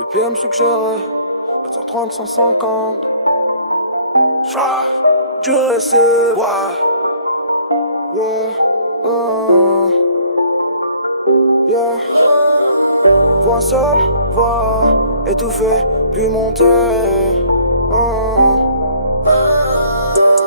BPM suggéré 430, 150. Dieu c'est ouais. Yeah. Voix seule, voix étouffée, puis montée.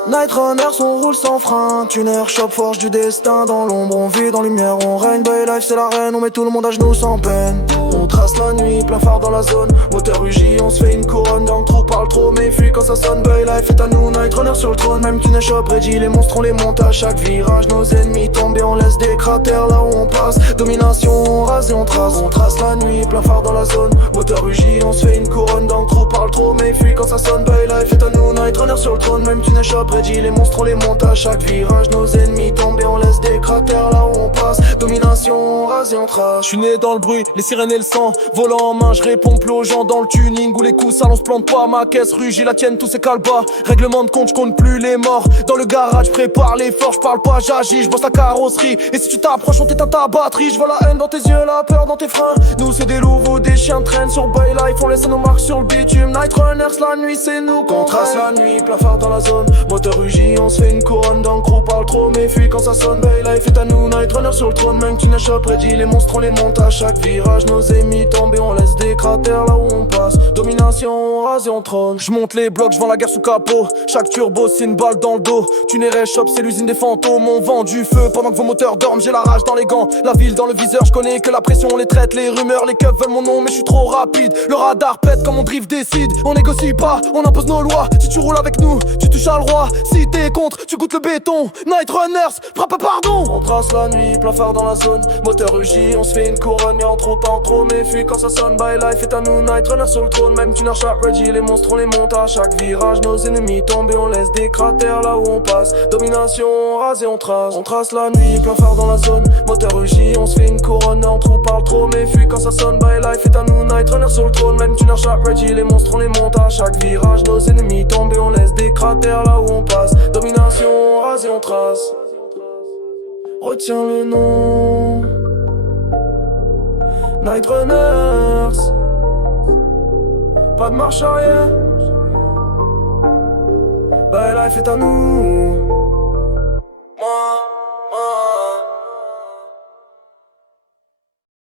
Night Runner, son roule sans frein. Tuner, shop, forge du destin. Dans l'ombre, on vit, dans la lumière, on règne. Bay Life, c'est la reine, on met tout le monde à genoux sans peine. On trace la nuit, plein phare dans la zone. Moteur rugit, on se fait une couronne. Dans le trou, parle trop, méfie quand ça sonne. Bay Life est à nous, Night Runner sur le trône. Même Tuner, shop, ready, les monstres, on les monte à chaque virage. Nos ennemis tombent et on laisse des cratères là où on passe. Domination, on rase et on trace. On trace la nuit, plein phare dans la zone. Moteur rugit, on se fait une couronne. Dans le trou, parle trop, méfie quand ça sonne. Bay Life est à nous, Night Runner sur le trône. Même Tuner, shop, ready, les monstres, on les monte à chaque virage. Nos ennemis tombent et on laisse des cratères là où on passe. Domination, on rase et on trace. J'suis né dans le bruit, les sirènes et le sang. Volant en main, j'réponds plus aux gens dans le tuning. Où les coups ça on se plante pas, ma caisse rugit, la tienne tous ces calbas. Règlement de compte, j'compte plus les morts. Dans le garage, prépare l'effort, j'parle pas, j'agis, j'bosse la carrosserie. Et si tu t'approches, on t'éteint ta batterie. J'vois la haine dans tes yeux, la peur dans tes freins. Nous c'est des louveaux, des chiens de traîne sur Bay Life. On laisse nos marques sur le bitume. Night Runners, la nuit c'est nous qu'on trace la nuit, plein phare dans la zone. Moteur rugit, on se fait une couronne. Dans le groupe, parle trop, méfie quand ça sonne. Bay Life est à nous, Night Runner sur le trône. Même Tuner, shop, ready, les monstres on les monte à chaque virage. Nos ennemis tombent et on laisse des cratères là où on passe. Domination, on rase et on trône. J'monte les blocs, j'vends la guerre sous capot. Chaque turbo c'est une balle dans le dos. Tuner shop, c'est l'usine des fantômes. On vend du feu pendant que vos moteurs dorment. J'ai la rage dans les gants, la ville dans le viseur. J'connais que la pression, on les traite. Les rumeurs, les keufs veulent mon nom mais je suis trop rapide. Le radar pète comme on drift décide. On négocie pas, on impose nos lois. Si tu roules avec nous, tu touches à le roi. Si t'es contre, tu goûtes le béton. Night Runners, frappe pardon. On trace la nuit, plein phare dans la zone. Moteur rugit, on se fait une couronne. Et en trop, méfie quand ça sonne. Bay Life est à nous, Night Runner sur le trône. Même Tuner, shop, ready, les monstres on les monte à chaque virage. Nos ennemis tombent et on laisse des cratères là où on passe. Domination, on rase et on trace. On trace la nuit, plein phare dans la zone. Moteur rugit, on se fait une couronne. En trop, parle trop, méfie quand ça sonne. Bay Life est à nous, Night Runner sur le trône. Même Tuner, shop, ready, les monstres on les monte à chaque virage. Nos ennemis tombent et on laisse des cratères là où on passe. Domination, on rase et on trace. Retiens le nom, Night Runners. Pas de marche arrière. Bay Life est à nous.